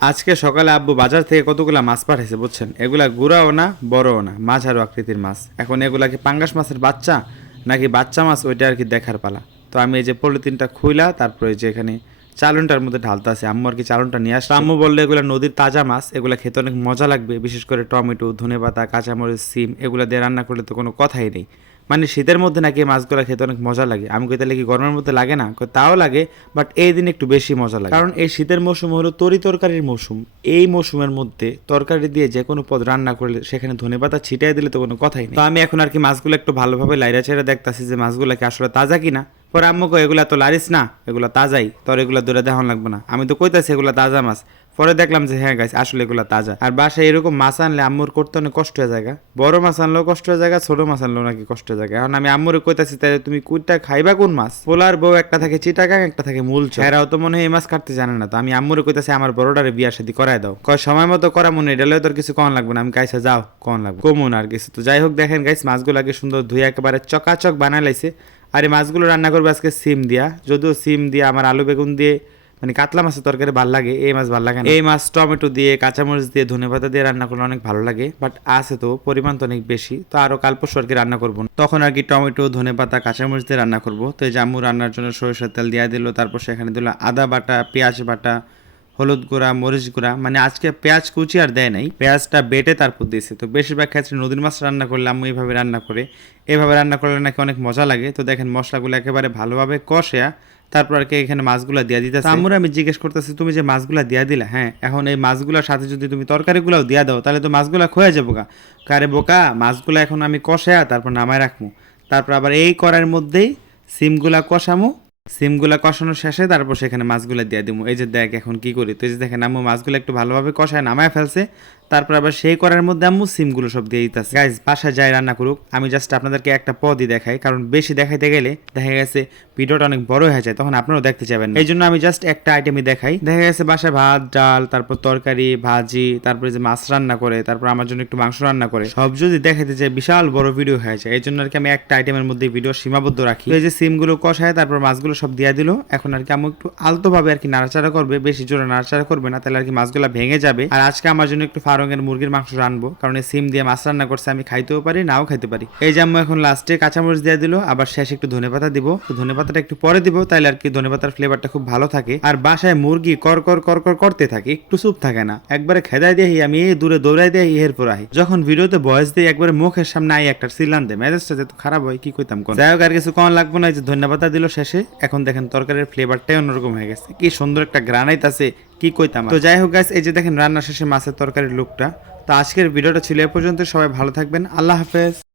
আজকে সকালে আব্বু বাজার থেকে কতগুলা মাছ পাঠিয়েছে বুঝছেন? এগুলা গুড়াও না, বড়ও না মাঝারো আকৃতির মাছ। এখন এগুলা কি পাঙ্গাস মাছের বাচ্চা, নাকি বাচ্চা মাছ ওইটা আর কি দেখার পালা? তো আমি এই যে পলিথিনটা খুইলা, তারপরে যে এখানে চালনটার মধ্যে ঢালতে আছে। আম্মু আর কি চালনটা নিয়ে আসছে। আম্মু বললে এগুলো নদীর তাজা মাছ, এগুলো খেতে অনেক মজা লাগবে, বিশেষ করে টমেটো, ধনেপাতা, কাঁচামরিচ, সিম, এগুলো দিয়ে রান্না করলে তো কোনো কথাই নেই। মানে শীতের মধ্যে নাকি এই মাছগুলো খেতে অনেক মজা লাগে। আমি কই তাহলে কি গরমের মধ্যে লাগে না? তাও লাগে বাট এই দিন একটু বেশি মজা লাগে। কারণ এই শীতের মৌসুম হলো তরি তরকারির মৌসুম। এই মৌসুমের মধ্যে তরকারি দিয়ে যে কোনো পদ রান্না করলে সেখানে ধনেপাতা ছিটিয়ে দিলে তো কোনো কথাই নেই। তো আমি এখন আর কি মাছগুলো একটু ভালোভাবে লাইরা ছেড়ে দেখতাছি যে মাছগুলো কি আসলে তাজা কিনা। পরে আম্মু কই এগুলা তো লারিস না, এগুলা তাজাই, তোর এগুলা দূরে দেখান লাগবে না। আমি তো কইতাছি, এগুলা তাজা মাছ। পরে দেখলাম যে হ্যাঁ গাইস আসলে এগুলা তাজা। আর বাসায় এরকম মাছ আনলে আম্মুর করতে অনেক কষ্ট হয়ে জায়গা। বড় মাছ আনলেও কষ্ট হয়ে জায়গা, ছোট মাছ আনলেও নাকি কষ্ট হয়ে জায়গা। এখন আমি আম্মুরে কইতাছি তাহলে তুমি কুইটা খাইবা কোন মাছ? পোলার বউ একটা থাকে চিটাগাং, একটা থাকে মূল এরাও তো মনে হয় এই মাছ কাটতে জানে না। তো আমি আম্মুরে কইতাছি, আমার বড়টারে বিয়ার সাথে করাই দাও। কয়, সময় মতো করা মনে এটা তোর কিছু কন লাগবে না। আমি কাইসা যাও কন লাগবে। কমন আর কিছু। তো যাই হোক, দেখেন গাইস মাছগুলোকে সুন্দর ধুয়ে একেবারে চকাচক বানাই লাইছে। আর এই মাছগুলো রান্না করবে আজকে সিম দিয়া। যদিও সিম দিয়ে আমার আলু বেগুন দিয়ে মানে কাতলা মাছের তরকারি ভালো লাগে, এই মাছ ভালো লাগে এই মাছ টমেটো দিয়ে, কাঁচামরিচ দিয়ে ধনে পাতা দিয়ে রান্না করলে অনেক ভালো লাগে বাট আছে তো, পরিমাণ তো অনেক বেশি, তো আরও কাল পরশু আর কি রান্না করব। তখন আর কি টমেটো ধনে পাতা কাঁচামরিচ দিয়ে রান্না করব। তো এই জামু রান্নার জন্য সরিষার তেল দিয়ে দিল, তারপর সেখানে দিল আদা বাটা, পেঁয়াজ বাটা হলুদ গুঁড়া, মরিচ গুঁড়া মানে আজকে পেঁয়াজ কুচি আর দেয় নাই। পেঁয়াজটা বেটে তারপর দিয়েছে। তো বেশিরভাগ ক্ষেত্রে নদীর মাছ রান্না করলে আম্মু এইভাবে রান্না করে। এভাবে রান্না করলে নাকি অনেক মজা লাগে। তো দেখেন মশলাগুলো একেবারে ভালোভাবে কষেয়া তারপর আর কি এখানে মাছগুলা দিয়া দিতে আম্মুর আমি জিজ্ঞেস করতেছি, তুমি যে মাছগুলা দিয়া দিলা? হ্যাঁ এখন এই মাছগুলোর সাথে যদি তুমি তরকারিগুলাও দিয়া দাও, তাহলে তো মাছগুলা খোয়া যাব গা। কারে বোকা, মাছগুলা এখন আমি কষায়া তারপর নামায় রাখব তারপর আবার এই করার মধ্যেই সিমগুলা কষামু সিমগুলা কষানো শেষে তারপর সেখানে মাছগুলা দিয়ে দিব এই যে দেখ এখন কি করি? তো এই যে দেখেন আম্মু মাছগুলো একটু ভালোভাবে কষায় নামায় ফেলছে। তারপর আবার সেই করার মধ্যে আম্মু সিমগুলো সব দিয়ে দিতেছে। গাইজ বাসায় যাই, রান্না করুক। আমি জাস্ট আপনাদেরকে একটা পদই দেখাই। কারণ বেশি দেখাইতে গেলে দেখা গেছে ভিডিওটা অনেক বড় হয়ে যায়, তখন আপনারাও দেখতে চাবেন এই জন্য আমি জাস্ট একটা আইটেমই দেখাই। দেখা গেছে বাসায় ভাত, ডাল, তারপর তরকারি, ভাজি, তারপরে যে মাছ রান্না করে, তারপর আমার জন্য একটু মাংস রান্না করে। সব যদি দেখাইতে যায় বিশাল বড় ভিডিও হয়ে যায়। এই জন্য আর কি আমি একটা আইটেমের মধ্যে ভিডিও সীমাবদ্ধ রাখি। এই যে সিমগুলো কষায়, তারপর মাছগুলো সব দিয়ে দিল। এখন আর কি আমি একটু আলতোভাবে আর কি নাড়াচাড়া করবে, বেশি জোরে নাড়াচাড়া করবে না, তাহলে আর কি মাছগুলো ভেঙে যাবে। আর আজকে আমার জন্য একটু ফারঙ্গের মুরগির মাংস রানবো, কারণ এই সিম দিয়ে মাছ রান্না করছে, আমি খাইতেও পারি, নাও খাইতে পারি। এই যে আম্মু এখন লাস্টে কাঁচামরিচ দিয়ে দিল, আবার শেষে একটু ধনেপাতা দিব। তো ধনেপাতাটা একটু পরে দিব তাহলে আর কি ধনেপাতার ফ্লেভারটা খুব ভালো থাকে। আর বাসায় মুরগি কর কর কর কর করতে থাকে, একটু চুপ থাকে না। একবারে খেদাই দিয়ে আমি এই দূরে দৌড়াই দিয়ে এর পর আহি। যখন ভিডিওতে বয়স দিয়ে একবারে মুখের সামনে আই, একটা সিলান দে মেজাজটা যেত খারাপ হয়, কি কইতাম কোন? যাই হোক, আর কিছু কম লাগবো না যে ধন্যবাদ দিল শেষে। এখন দেখেন তরকারির ফ্লেভারটাই অন্যরকম হয়ে গেছে। কি সুন্দর একটা গ্রানাইত আছে, কি কইতাম তো যাই হোক গাছ এই যে দেখেন রান্না শেষে মাছের তরকারির লুকটা তো আজকের ভিডিওটা ছিল এ পর্যন্ত সবাই ভালো থাকবেন, আল্লাহ হাফেজ।